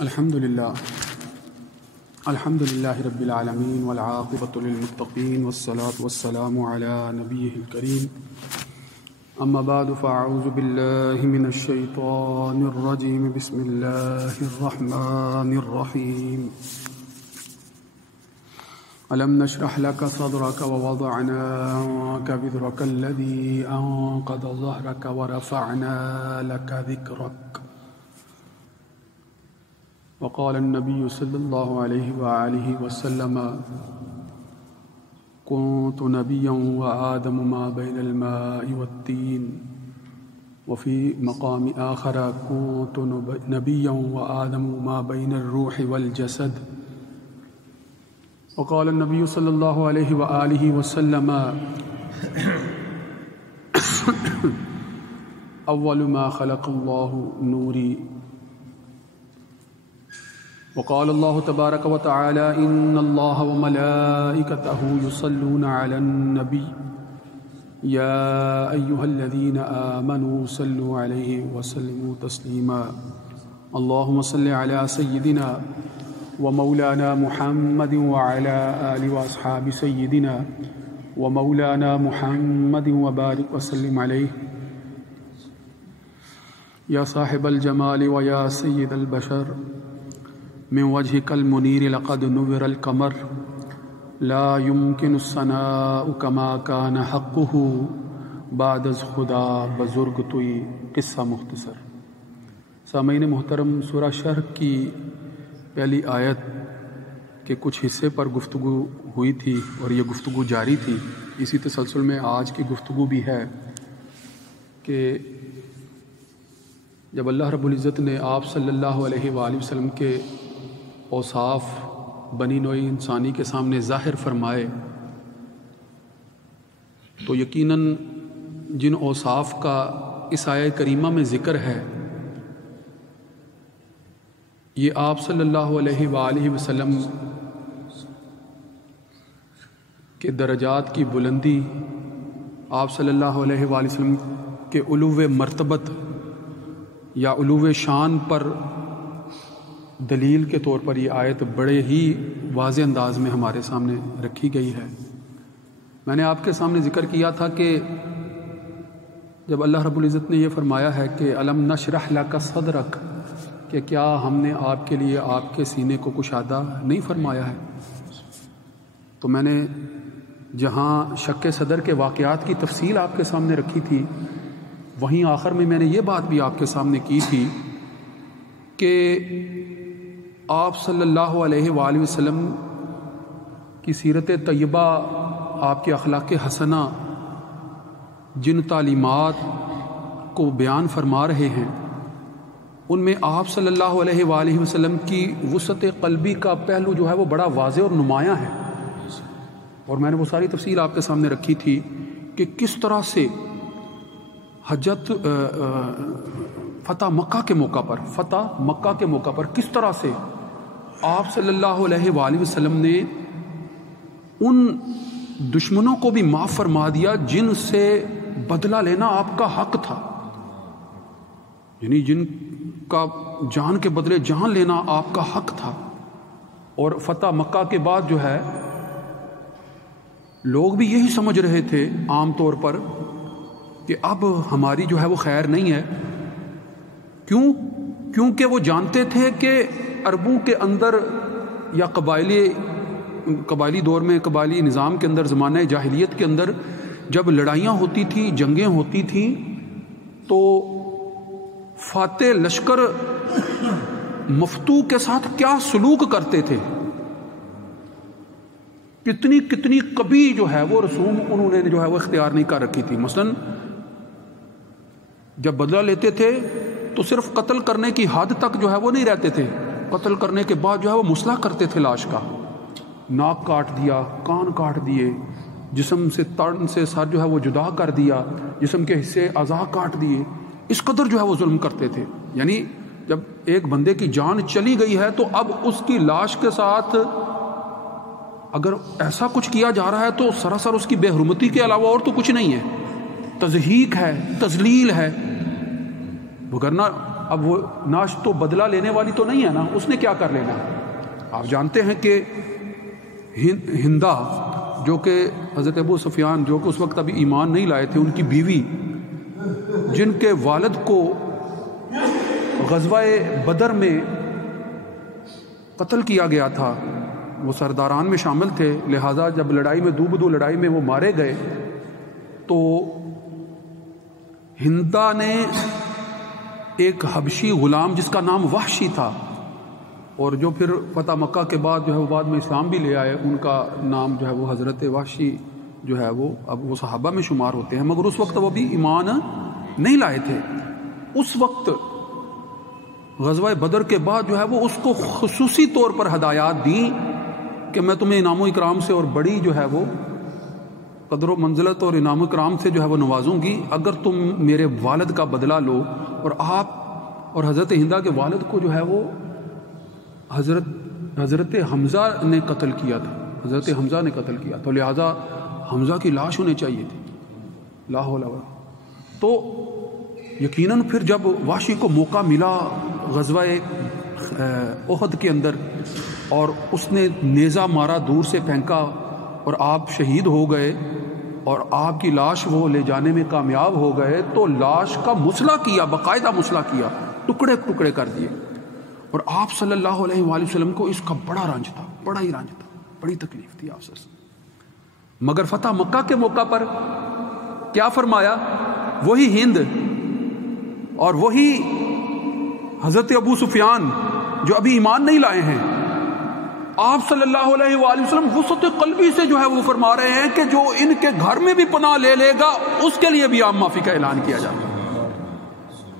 الحمد لله رب العالمين والعاقبة للمتقين والصلاة والسلام على نبيه الكريم أما بعد فأعوذ بالله من الشيطان الرجيم بسم الله الرحمن الرحيم ألم نشرح لك صدرك ووضعنا عنك وزرك الذي أنقض ظهرك ورفعنا لك ذكرك وقال النبي صلى الله عليه وآله وسلم كنت نبيا وآدم ما بين الماء والطين وفي مقام آخر كنت نبيا وآدم ما بين الروح والجسد وقال النبي صلى الله عليه وآله وسلم أول ما خلق الله نوري وقال الله تبارك وتعالى إن الله وملائكته يصلون على النبي يا أيها الذين آمنوا صلوا عليه وسلموا تسليما اللهم صل على سيدنا ومولانا محمد وعلى آله وأصحاب سيدنا ومولانا محمد وبارك وسلم عليه يا صاحب الجمال ويا سيد البشر من وجهك المنير لقد نور القمر لا يمكن الثناء كما كان حقه بعد از خدا بزرگ توئی قصہ مختصر۔ سامعین محترم، سورہ شرح کی پہلی آیت کے کچھ حصے پر گفتگو ہوئی تھی اور یہ گفتگو جاری تھی۔ اسی تسلسل میں آج کی گفتگو بھی ہے کہ جب اللہ رب العزت نے آپ صلی اللہ علیہ وآلہ وسلم کے اوصاف بنی نوع انسانی کے سامنے ظاہر فرمائے تو یقیناً جن اوصاف کا اس آیہ کریمہ میں ذکر ہے یہ آپ صلی اللہ علیہ وآلہ وسلم کے درجات کی بلندی، آپ صلی اللہ علیہ وآلہ وسلم کے علو مرتبت یا علو شان پر دلیل کے طور پر یہ آیت بڑے ہی واضح انداز میں ہمارے سامنے رکھی گئی ہے۔ میں نے آپ کے سامنے ذکر کیا تھا کہ جب اللہ رب العزت نے یہ فرمایا ہے کہ الم نشرح لک صدرک، کہ کیا ہم نے آپ کے لیے آپ کے سینے کو کشادہ نہیں فرمایا ہے، تو میں نے جہاں شق صدر کے واقعات کی تفصیل آپ کے سامنے رکھی تھی وہیں آخر میں نے یہ بات بھی آپ کے سامنے کی تھی کہ آپ صلی اللہ علیہ وآلہ وسلم کی سیرت طیبہ، آپ کے اخلاق حسنہ جن تعلیمات کو بیان فرما رہے ہیں ان میں آپ صلی اللہ علیہ وآلہ وسلم کی وسعت قلبی کا پہلو جو ہے وہ بڑا واضح اور نمایاں ہے، اور میں نے وہ ساری تفصیل آپ کے سامنے رکھی تھی کہ کس طرح سے حجت فتح مکہ کے موقع پر کس طرح سے آپ صلی اللہ علیہ وآلہ وسلم نے ان دشمنوں کو بھی معاف فرما دیا جن سے بدلہ لینا آپ کا حق تھا، یعنی جن کا جان کے بدلے جان لینا آپ کا حق تھا۔ اور فتح مکہ کے بعد جو ہے لوگ بھی یہی سمجھ رہے تھے عام طور پر کہ اب ہماری جو ہے وہ خیر نہیں ہے، کیونکہ وہ جانتے تھے کہ عربوں کے اندر یا قبائلی دور میں، قبائلی نظام کے اندر، زمانہ جاہلیت کے اندر جب لڑائیاں ہوتی تھیں، جنگیں ہوتی تھیں تو فاتح لشکر مفتو کے ساتھ کیا سلوک کرتے تھے، کتنی کبھی جو ہے وہ رسوم انہوں نے جو ہے وہ اختیار نہیں کر رکھی تھی۔ مثلا جب بدلہ لیتے تھے تو صرف قتل کرنے کی حد تک جو ہے وہ نہیں رہتے تھے، قتل کرنے کے بعد جو ہے وہ مسلح کرتے تھے لاش کا، ناک کاٹ دیا، کان کاٹ دیے، جسم سے تن سے سر جو ہے وہ جدا کر دیا، جسم کے حصے اعضاء کاٹ دیے، اس قدر جو ہے وہ ظلم کرتے تھے۔ یعنی جب ایک بندے کی جان چلی گئی ہے تو اب اس کی لاش کے ساتھ اگر ایسا کچھ کیا جا رہا ہے تو سراسر اس کی بے حرمتی کے علاوہ اور تو کچھ نہیں ہے، تضحیک ہے، تذلیل ہے، وگرنہ اب وہ ناش تو بدلہ لینے والی تو نہیں ہے نا، اس نے کیا کر لینا ہے؟ آپ جانتے ہیں کہ ہندا جو کہ حضرت ابو سفیان جو کہ اس وقت ابھی ایمان نہیں لائے تھے، ان کی بیوی جن کے والد کو غزوہ بدر میں قتل کیا گیا تھا، وہ سرداران میں شامل تھے، لہٰذا جب لڑائی میں دو لڑائی میں وہ مارے گئے تو ہندا نے ایک حبشی غلام جس کا نام وحشی تھا، اور جو پھر فتح مکہ کے بعد جو ہے وہ بعد میں اسلام بھی لے آئے، ان کا نام جو ہے وہ حضرت وحشی جو ہے وہ اب وہ صحابہ میں شمار ہوتے ہیں، مگر اس وقت وہ بھی ایمان نہیں لائے تھے۔ اس وقت غزوہ بدر کے بعد جو ہے وہ اس کو خصوصی طور پر ہدایات دی کہ میں تمہیں انعام و اکرام سے اور بڑی جو ہے وہ قدر و منزلت اور انعام و اکرام سے جو ہے وہ نوازوں گی اگر تم میرے والد کا بدلہ لو۔ اور آپ اور حضرت ہندا کے والد کو جو ہے وہ حضرت حمزہ نے قتل کیا تھا، حضرت حمزہ نے قتل کیا، تو لہٰذا حمزہ کی لاش ہونی چاہیے تھی، لا حول ولا قوة۔ تو یقیناً پھر جب وحشی کو موقع ملا غزوہ احد کے اندر اور اس نے نیزہ مارا، دور سے پھینکا اور آپ شہید ہو گئے اور آپ کی لاش وہ لے جانے میں کامیاب ہو گئے، تو لاش کا مسئلہ کیا، باقاعدہ مسئلہ کیا، ٹکڑے ٹکڑے کر دیے، اور آپ صلی اللہ علیہ وآلہ وسلم کو اس کا بڑا رنج تھا، بڑا ہی رنج تھا، بڑی تکلیف تھی آپ سے۔ مگر فتح مکہ کے موقع پر کیا فرمایا؟ وہی ہند اور وہی حضرت ابو سفیان جو ابھی ایمان نہیں لائے ہیں، آپ صلی اللہ علیہ وآلہ وسلم وسعت قلبی سے جو ہے وہ فرما رہے ہیں کہ جو ان کے گھر میں بھی پناہ لے لے گا اس کے لیے بھی عام معافی کا اعلان کیا جائے،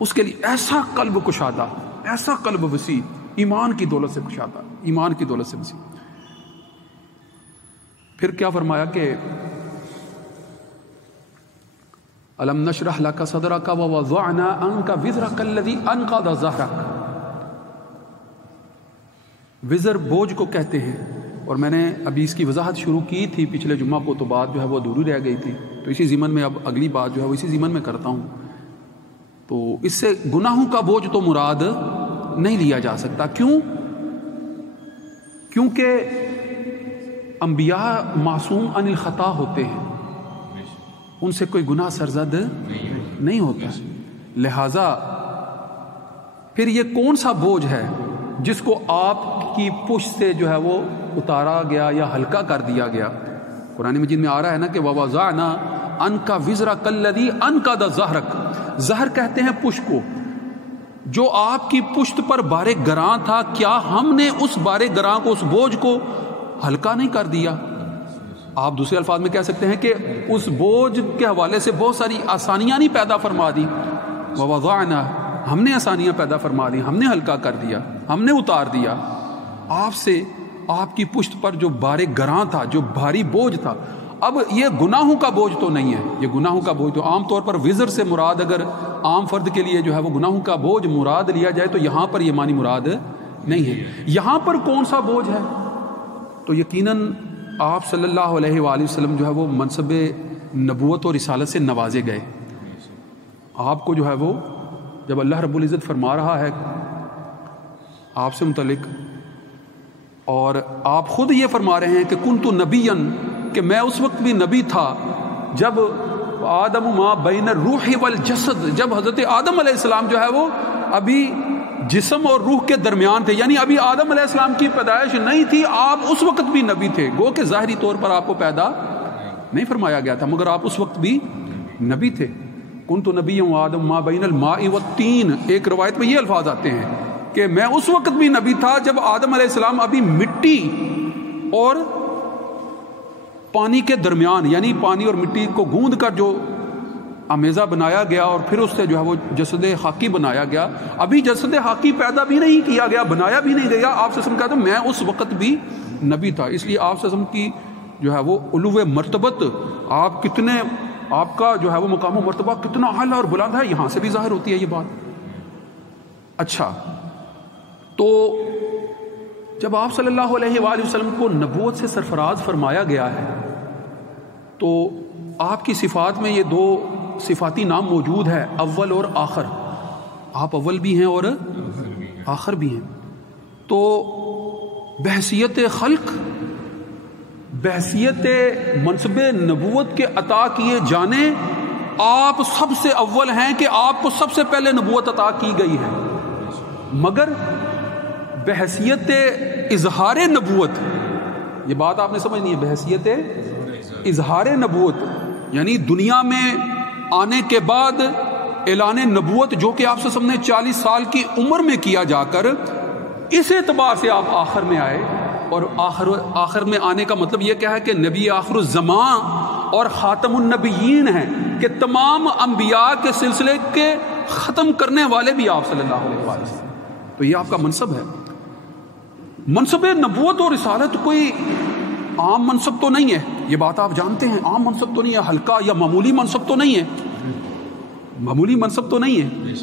اس کے لیے ایسا قلب کشادہ، ایسا قلب وسیع، ایمان کی دولت سے کشادہ، ایمان کی دولت سے وسیع۔ پھر کیا فرمایا کہ الم نشرح لك صدرك ووضعنا عنك وزرك الذي انقض ظهرك۔ وزر بوجھ کو کہتے ہیں، اور میں نے ابھی اس کی وضاحت شروع کی تھی پچھلے جمعہ کو، تو بات جو ہے وہ ادھوری رہ گئی تھی، تو اسی ضمن میں اب اگلی بات جو ہے وہ اسی ضمن میں کرتا ہوں۔ تو اس سے گناہوں کا بوجھ تو مراد نہیں لیا جا سکتا، کیوں؟ کیونکہ انبیاء معصوم عن الخطا ہوتے ہیں، ان سے کوئی گناہ سرزد نہیں ہوتا، لہذا پھر یہ کون سا بوجھ ہے جس کو آپ کی پشت سے جو ہے وہ اتارا گیا یا ہلکا کر دیا گیا؟ قرآن مجید میں آ رہا ہے نا کہ وَوَضَعْنَا عَنْكَ وِزْرَكَ الَّذِي أَنْقَضَ ظَهْرَكَ، ظہر کہتے ہیں پشت کو، جو آپ کی پشت پر بار گراں تھا، کیا ہم نے اس بار گراں کو، اس بوجھ کو ہلکا نہیں کر دیا؟ آپ دوسرے الفاظ میں کہہ سکتے ہیں کہ اس بوجھ کے حوالے سے بہت ساری آسانیاں نہیں پیدا فرما دی، وَوَضَعْنَا، ہم نے آسانیاں پیدا فرما دی، ہم نے ہلکا کر دیا، ہم نے اتار دیا آپ سے آپ کی پشت پر جو بار گراں تھا، جو بھاری بوجھ تھا۔ اب یہ گناہوں کا بوجھ تو نہیں ہے، یہ گناہوں کا بوجھ تو عام طور پر وزر سے مراد اگر عام فرد کے لیے جو ہے وہ گناہوں کا بوجھ مراد لیا جائے تو یہاں پر یہ معنی مراد نہیں ہے۔ یہاں پر کون سا بوجھ ہے؟ تو یقیناً آپ صلی اللہ علیہ وآلہ وسلم جو ہے وہ منصب نبوت اور رسالت سے نوازے گئے۔ آپ کو جو ہے وہ جب اللہ رب العزت فرما رہا ہے آپ سے متعلق، اور آپ خود یہ فرما رہے ہیں کہ کنت نبیًا، کہ میں اس وقت بھی نبی تھا جب آدم ما بین الروح والجسد، جب حضرت آدم علیہ السلام جو ہے وہ ابھی جسم اور روح کے درمیان تھے، یعنی ابھی آدم علیہ السلام کی پیدائش نہیں تھی، آپ اس وقت بھی نبی تھے، گو کہ ظاہری طور پر آپ کو پیدا نہیں فرمایا گیا تھا، مگر آپ اس وقت بھی نبی تھے۔ کنت نبی آدم ما بین الماء والطین، ایک روایت میں یہ الفاظ آتے ہیں کہ میں اس وقت بھی نبی تھا جب آدم علیہ السلام ابھی مٹی اور پانی کے درمیان، یعنی پانی اور مٹی کو گوندھ کر جو امیزہ بنایا گیا اور پھر اس سے جو ہے وہ جسد خاکی بنایا گیا، ابھی جسد خاکی پیدا بھی نہیں کیا گیا، بنایا بھی نہیں گیا، آپ سے کہا تھا میں اس وقت بھی نبی تھا۔ اس لیے آپ سے کی جو ہے وہ علو مرتبت، آپ کتنے، آپ کا جو ہے وہ مقام و مرتبہ کتنا اعلیٰ اور بلند ہے، یہاں سے بھی ظاہر ہوتی ہے یہ بات۔ اچھا، تو جب آپ صلی اللہ علیہ وآلہ وسلم کو نبوت سے سرفراز فرمایا گیا ہے تو آپ کی صفات میں یہ دو صفاتی نام موجود ہے، اول اور آخر۔ آپ اول بھی ہیں اور آخر بھی ہیں. تو بحیثیت خلق، بحیثیت منصب نبوت کے عطا کیے جانے، آپ سب سے اول ہیں کہ آپ کو سب سے پہلے نبوت عطا کی گئی ہے. مگر بحیثیت اظہار نبوت، یہ بات آپ نے سمجھنی ہے، بحیثیت اظہار نبوت یعنی دنیا میں آنے کے بعد اعلان نبوت جو کہ آپ سے نے 40 سال کی عمر میں کیا جا کر، اس اعتبار سے آپ آخر میں آئے. اور آخر میں آنے کا مطلب یہ کیا ہے کہ نبی آخر الزمان اور خاتم النبیین ہیں، کہ تمام انبیاء کے سلسلے کے ختم کرنے والے بھی آپ صلی اللہ علیہ وسلم. تو یہ آپ کا منصب ہے. منصب نبوت اور رسالت کوئی عام منصب تو نہیں ہے، یہ بات آپ جانتے ہیں. عام منصب تو نہیں ہے، ہلکا یا معمولی منصب تو نہیں ہے، معمولی منصب تو نہیں ہے.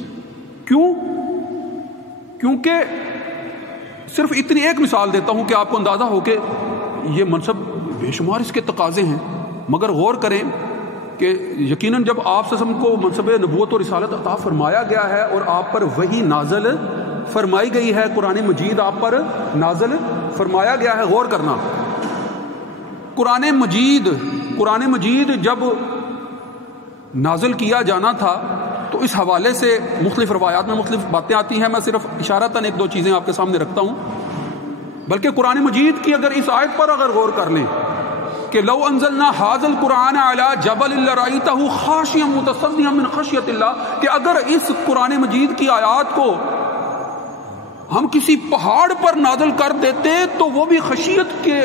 کیوں؟ کیونکہ صرف اتنی ایک مثال دیتا ہوں کہ آپ کو اندازہ ہو کہ یہ منصب بے شمار اس کے تقاضے ہیں. مگر غور کریں کہ یقیناً جب آپ صلی اللہ علیہ وسلم کو منصب نبوت اور رسالت عطا فرمایا گیا ہے اور آپ پر وحی نازل فرمائی گئی ہے، قرآن مجید آپ پر نازل فرمایا گیا ہے. غور کرنا، قرآن مجید جب نازل کیا جانا تھا تو اس حوالے سے مختلف روایات میں مختلف باتیں آتی ہیں. میں صرف اشارتاً ایک دو چیزیں آپ کے سامنے رکھتا ہوں. بلکہ قرآن مجید کی اگر اس آیت پر اگر غور کر لیں کہ لو انزلنا ھذا القرآن علی جبل لرأیتہ خاشعا متصدعا من خشیۃ اللہ، کہ اگر اس قرآن مجید کی آیات کو ہم کسی پہاڑ پر نازل کر دیتے تو وہ بھی خشیت کے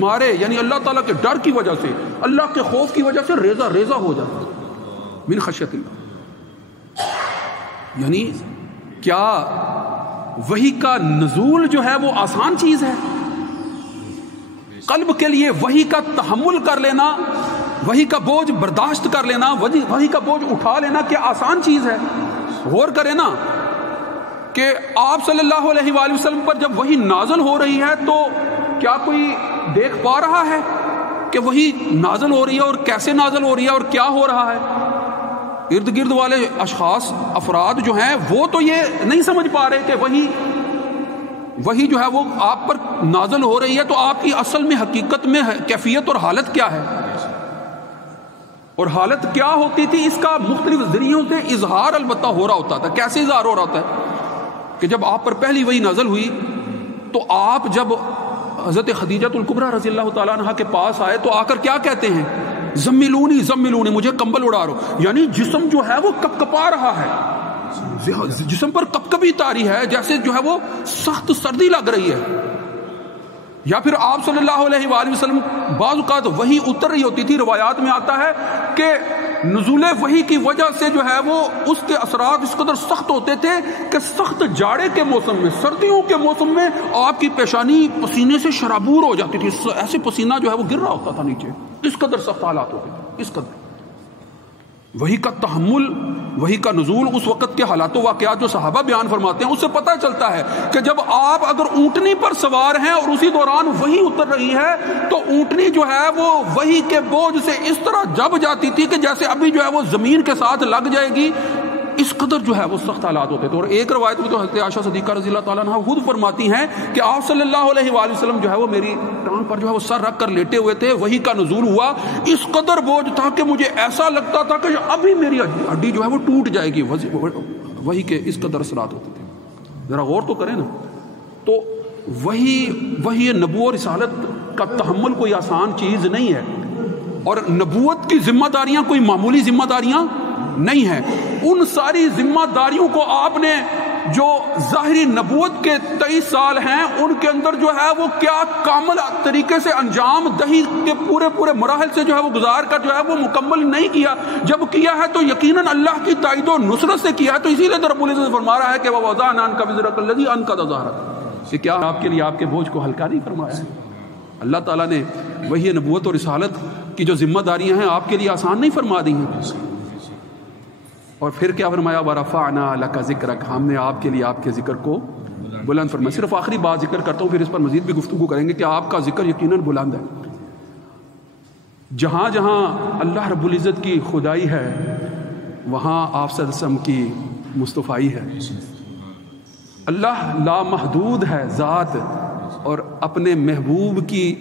مارے، یعنی اللہ تعالیٰ کے ڈر کی وجہ سے، اللہ کے خوف کی وجہ سے ریزہ ریزہ ہو جاتا. من خشیت اللہ، یعنی کیا وحی کا نزول جو ہے وہ آسان چیز ہے؟ قلب کے لیے وحی کا تحمل کر لینا، وحی کا بوجھ برداشت کر لینا، وحی کا بوجھ اٹھا لینا کیا آسان چیز ہے؟ غور کریں نا کہ آپ صلی اللہ علیہ وآلہ وسلم پر جب وحی نازل ہو رہی ہے تو کیا کوئی دیکھ پا رہا ہے کہ وحی نازل ہو رہی ہے اور کیسے نازل ہو رہی ہے اور کیا ہو رہا ہے؟ ارد گرد والے اشخاص، افراد جو ہیں وہ تو یہ نہیں سمجھ پا رہے کہ وحی جو ہے وہ آپ پر نازل ہو رہی ہے تو آپ کی اصل میں حقیقت میں کیفیت اور حالت کیا ہے، اور حالت کیا ہوتی تھی. اس کا مختلف ذریعوں سے اظہار البتہ ہو رہا ہوتا تھا. کیسے اظہار ہو رہا ہوتا ہے کہ جب آپ پر پہلی وحی نازل ہوئی تو آپ جب حضرت خدیجہ الکبریٰ رضی اللہ تعالیٰ عنہ کے پاس آئے تو آ کر کیا کہتے ہیں؟ زملونی زملونی، مجھے کمبل اڑا رہو. یعنی جسم جو ہے وہ کپ کپا رہا ہے، جسم پر کپکپی طاری ہے، جیسے جو ہے وہ سخت سردی لگ رہی ہے. یا پھر آپ صلی اللہ علیہ وآلہ وسلم بعض اوقات وحی اتر رہی ہوتی تھی، روایات میں آتا ہے کہ نزول وحی کی وجہ سے جو ہے وہ اس کے اثرات اس قدر سخت ہوتے تھے کہ سخت جاڑے کے موسم میں، سردیوں کے موسم میں آپ کی پیشانی پسینے سے شرابور ہو جاتی تھی، ایسے پسینہ جو ہے وہ گر رہا ہوتا تھا نیچے. اس قدر سخت حالات ہوتے تھے. اس قدر وحی کا تحمل، وحی کا نزول، اس وقت کے حالات و واقعات جو صحابہ بیان فرماتے ہیں اس سے پتہ چلتا ہے کہ جب آپ اگر اونٹنی پر سوار ہیں اور اسی دوران وحی اتر رہی ہے تو اونٹنی جو ہے وہ وحی کے بوجھ سے اس طرح جب جاتی تھی کہ جیسے ابھی جو ہے وہ زمین کے ساتھ لگ جائے گی. اس قدر جو ہے وہ سخت حالات ہوتے تھے. اور ایک روایت میں تو حضرت عائشہ صدیقہ رضی اللہ تعالیٰ عنہ خود فرماتی ہیں کہ آپ صلی اللہ علیہ وآلہ وسلم جو ہے وہ میری ٹانگ پر جو ہے وہ سر رکھ کر لیٹے ہوئے تھے، وحی کا نزول ہوا، اس قدر بوجھ تھا کہ مجھے ایسا لگتا تھا کہ ابھی میری ہڈی جو ہے وہ ٹوٹ جائے گی. وحی کے اس قدر اثرات ہوتے تھے. ذرا غور تو کریں نا. تو وحی نبوت اور رسالت کا تحمل کوئی آسان چیز نہیں ہے، اور نبوت کی ذمہ داریاں کوئی معمولی ذمہ داریاں نہیں ہیں. ان ساری ذمہ داریوں کو آپ نے جو ظاہری نبوت کے 23 سال ہیں ان کے اندر جو ہے وہ کیا کامل طریقے سے انجام دہی کے پورے مراحل سے جو ہے وہ گزار کر جو ہے وہ مکمل نہیں کیا. جب کیا ہے تو یقیناً اللہ کی تائید و نصرت سے کیا ہے. تو اسی لیے رب العزت فرما رہا ہے کہ وَوَضَعْنَا عَنْكَ وِزْرَكَ الَّذِي أَنقَضَ ظَهْرَكَ، کہ کیا آپ کے لیے آپ کے بوجھ کو ہلکا نہیں فرمایا ہے. اللہ تعالیٰ نے وحی نبوت اور رسالت کی جو ذمہ داریاں ہیں آپ کے لیے آسان نہیں فرما دی ہیں. اور پھر کیا فرمایا؟ وَرَفَعْنَا لَكَ ذِكْرَكَ، ہم نے آپ کے لیے آپ کے ذکر کو بلند فرمایا. صرف آخری بات ذکر کرتا ہوں، پھر اس پر مزید بھی گفتگو کریں گے کہ آپ کا ذکر یقیناً بلند ہے. جہاں جہاں اللہ رب العزت کی خدائی ہے وہاں آپ صلی اللہ علیہ وسلم کی مصطفی ہے. اللہ لامحدود ہے ذات، اور اپنے محبوب کی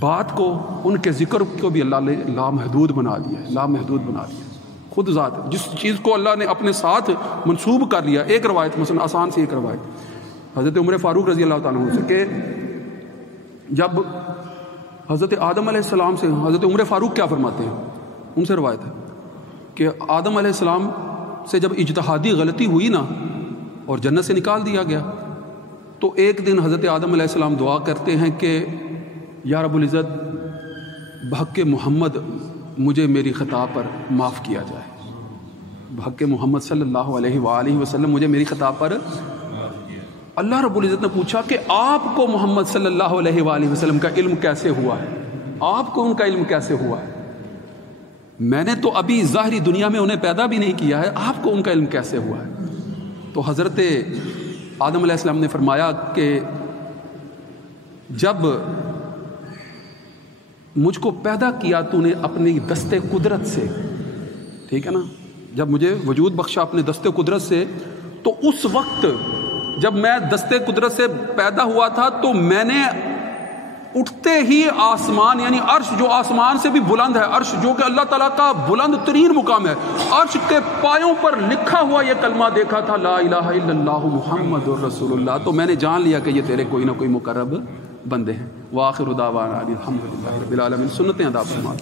بات کو، ان کے ذکر کو بھی اللہ نے لامحدود بنا دیا ہے، لامحدود بنا دیا. خود ذات جس چیز کو اللہ نے اپنے ساتھ منسوب کر لیا. ایک روایت مثلا آسان سی ایک روایت حضرت عمر فاروق رضی اللہ تعالیٰ عنہ سے کہ جب حضرت آدم علیہ السلام سے حضرت عمر فاروق کیا فرماتے ہیں، ان سے روایت ہے کہ آدم علیہ السلام سے جب اجتہادی غلطی ہوئی نا اور جنت سے نکال دیا گیا، تو ایک دن حضرت آدم علیہ السلام دعا کرتے ہیں کہ یا رب العزت بحق محمد مجھے میری خطا پر معاف کیا جائے. بحق محمد صلی اللہ علیہ وآلہ وسلم مجھے میری خطا پر. اللہ رب العزت نے پوچھا کہ آپ کو محمد صلی اللہ علیہ وآلہ وسلم کا علم کیسے ہوا ہے، آپ کو ان کا علم کیسے ہوا ہے؟ میں نے تو ابھی ظاہری دنیا میں انہیں پیدا بھی نہیں کیا ہے، آپ کو ان کا علم کیسے ہوا ہے؟ تو حضرت آدم علیہ السلام نے فرمایا کہ جب مجھ کو پیدا کیا تو نے اپنی دست قدرت سے، ٹھیک ہے نا، جب مجھے وجود بخشا اپنے دست قدرت سے، تو اس وقت جب میں دست قدرت سے پیدا ہوا تھا تو میں نے اٹھتے ہی آسمان، یعنی عرش جو آسمان سے بھی بلند ہے، عرش جو کہ اللہ تعالیٰ کا بلند ترین مقام ہے، عرش کے پایوں پر لکھا ہوا یہ کلمہ دیکھا تھا، لا الہ الا اللہ محمد الرسول اللہ. تو میں نے جان لیا کہ یہ تیرے کوئی نہ کوئی مقرب بندے ہیں. وآخر دعوانا الحمدللہ رب العالمین. سنتیں ادا فرما.